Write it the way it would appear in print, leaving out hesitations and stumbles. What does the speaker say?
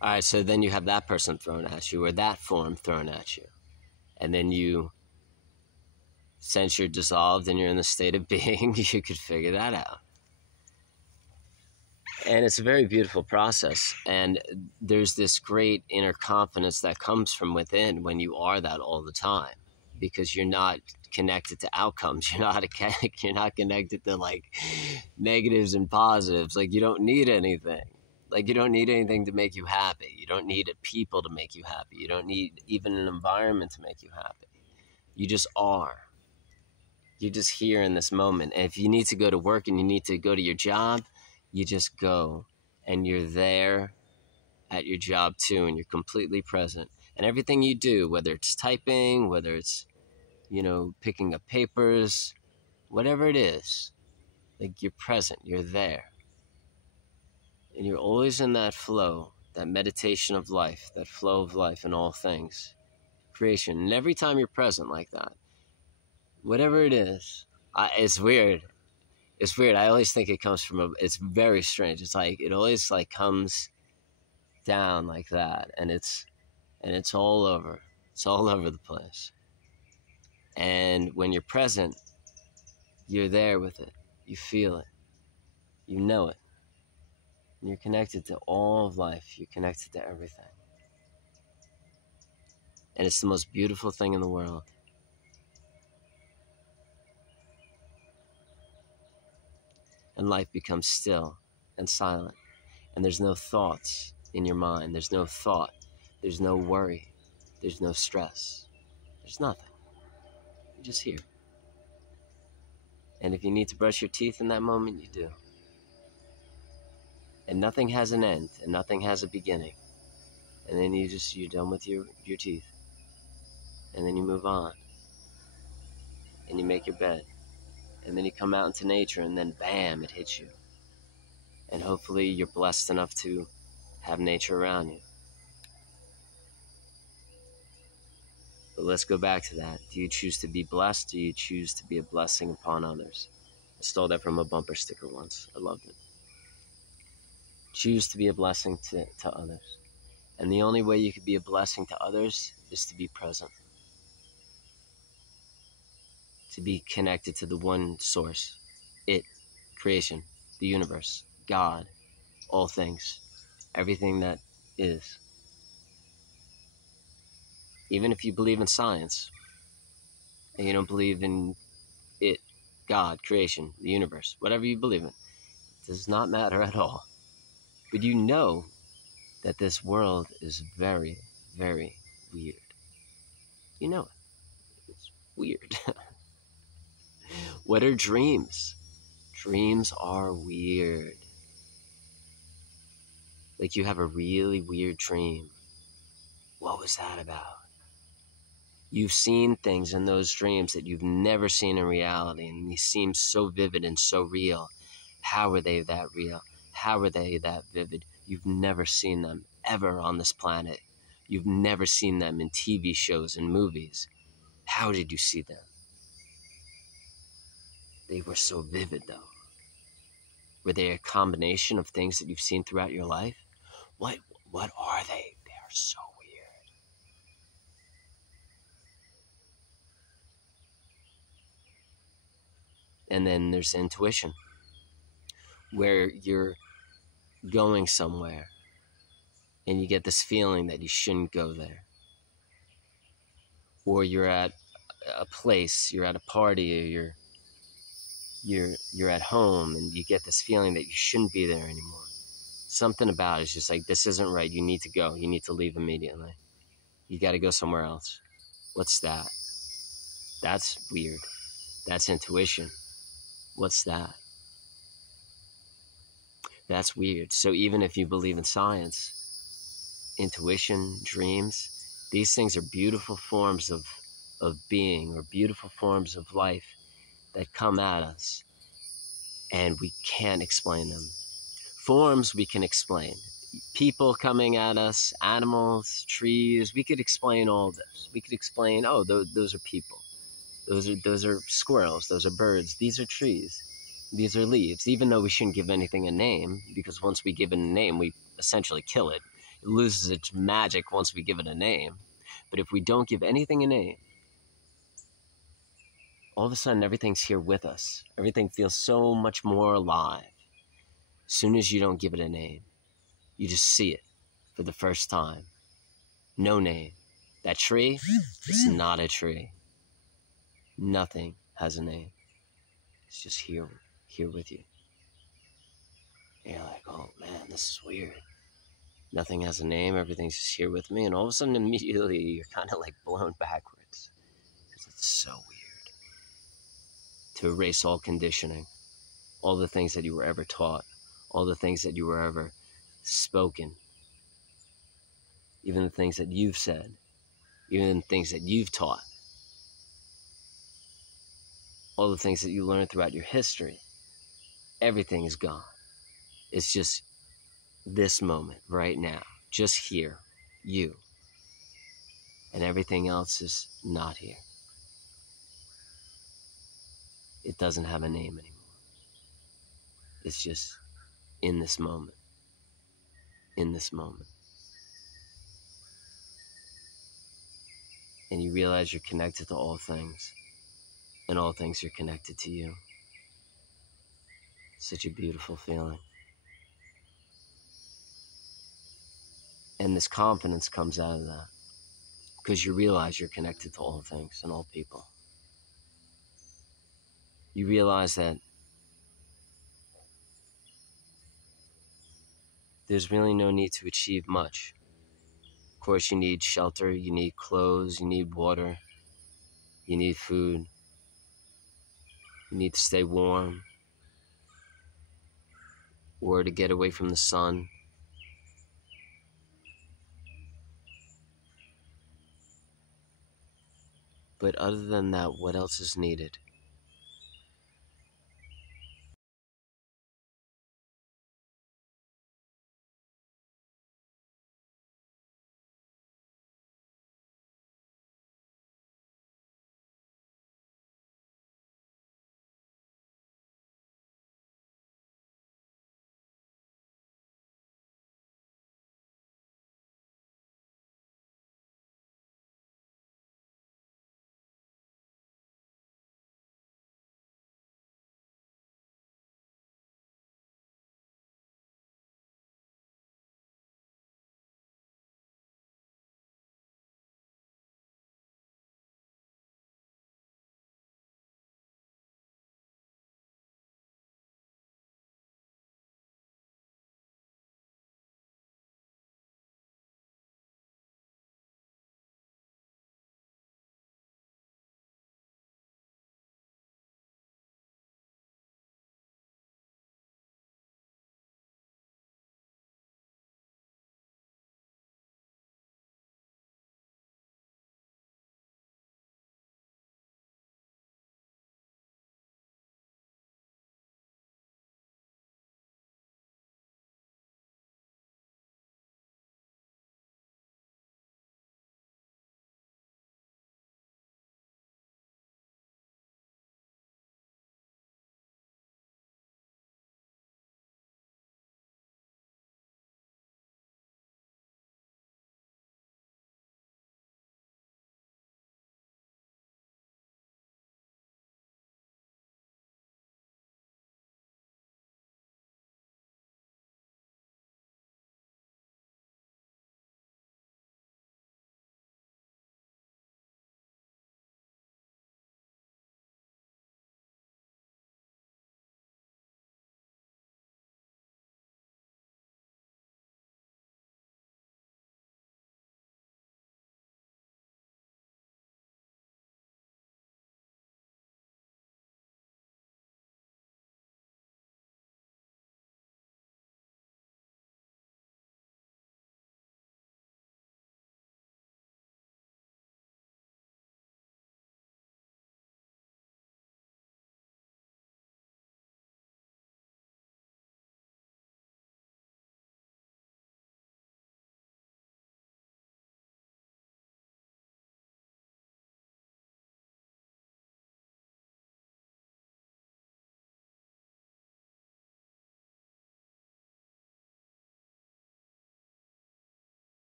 All right, so then you have that person thrown at you, or that form thrown at you. And then you, since you're dissolved and you're in the state of being, you could figure that out. And it's a very beautiful process. And there's this great inner confidence that comes from within when you are that all the time, because you're not connected to outcomes. You're not connected to like negatives and positives. Like you don't need anything. Like you don't need anything to make you happy. You don't need people to make you happy. You don't need even an environment to make you happy. You just are. You're just here in this moment. And if you need to go to work and you need to go to your job, you just go and you're there at your job too, and you're completely present. And everything you do, whether it's typing, whether it's, picking up papers, whatever it is, like you're present, you're there. And you're always in that flow, that meditation of life, that flow of life in all things, creation. And every time you're present like that, whatever it is, it's weird. It's weird. I always think it comes from it's very strange. It's like, it always like comes down like that. And it's all over. It's all over the place. And when you're present, you're there with it. You feel it. You know it. And you're connected to all of life. You're connected to everything. And it's the most beautiful thing in the world. And life becomes still and silent. And there's no thoughts in your mind. There's no thought. There's no worry. There's no stress. There's nothing. You're just here. And if you need to brush your teeth in that moment, you do. And nothing has an end, and nothing has a beginning. And then you're done with your teeth. And then you move on. And you make your bed. And then you come out into nature, and then bam, it hits you. And hopefully you're blessed enough to have nature around you. But let's go back to that. Do you choose to be blessed? Do you choose to be a blessing upon others? I stole that from a bumper sticker once. I loved it. Choose to be a blessing to others. And the only way you can be a blessing to others is to be present. To be connected to the one source. It, creation, the universe, God, all things, everything that is. Even if you believe in science, and you don't believe in it, God, creation, the universe, whatever you believe in, it does not matter at all. But you know that this world is very, very weird. You know it. It's weird. What are dreams? Dreams are weird. Like you have a really weird dream. What was that about? You've seen things in those dreams that you've never seen in reality, and they seem so vivid and so real. How are they that real? How are they that vivid? You've never seen them ever on this planet. You've never seen them in TV shows and movies. How did you see them? They were so vivid, though. Were they a combination of things that you've seen throughout your life? What are they? They are so weird. And then there's intuition, where you're going somewhere and you get this feeling that you shouldn't go there. Or you're at a place, you're at a party, or you're at home and you get this feeling that you shouldn't be there anymore. Something about it is just like, this isn't right. You need to go. You need to leave immediately. You got to go somewhere else. What's that? That's weird. That's intuition. What's that? That's weird. So even if you believe in science, intuition, dreams, these things are beautiful forms of being, or beautiful forms of life that come at us, and we can't explain them. Forms we can explain. People coming at us, animals, trees, we could explain all this. We could explain, oh, those are people. Those are squirrels, those are birds, these are trees, these are leaves, even though we shouldn't give anything a name, because once we give it a name, we essentially kill it. It loses its magic once we give it a name. But if we don't give anything a name, all of a sudden everything's here with us. Everything feels so much more alive. As soon as you don't give it a name, you just see it for the first time. No name. That tree is not a tree. Nothing has a name. It's just here with you. And you're like, oh man, this is weird. Nothing has a name, everything's just here with me, and all of a sudden immediately you're kind of like blown backwards. Because it's so weird. To erase all conditioning, all the things that you were ever taught, all the things that you were ever spoken, even the things that you've said, even the things that you've taught, all the things that you learned throughout your history, everything is gone. It's just this moment right now, just here, you, and everything else is not here. It doesn't have a name anymore. It's just in this moment, in this moment. And you realize you're connected to all things, and all things are connected to you. Such a beautiful feeling. And this confidence comes out of that, because you realize you're connected to all things and all people. You realize that there's really no need to achieve much. Of course, you need shelter, you need clothes, you need water, you need food, you need to stay warm, or to get away from the sun. But other than that, what else is needed?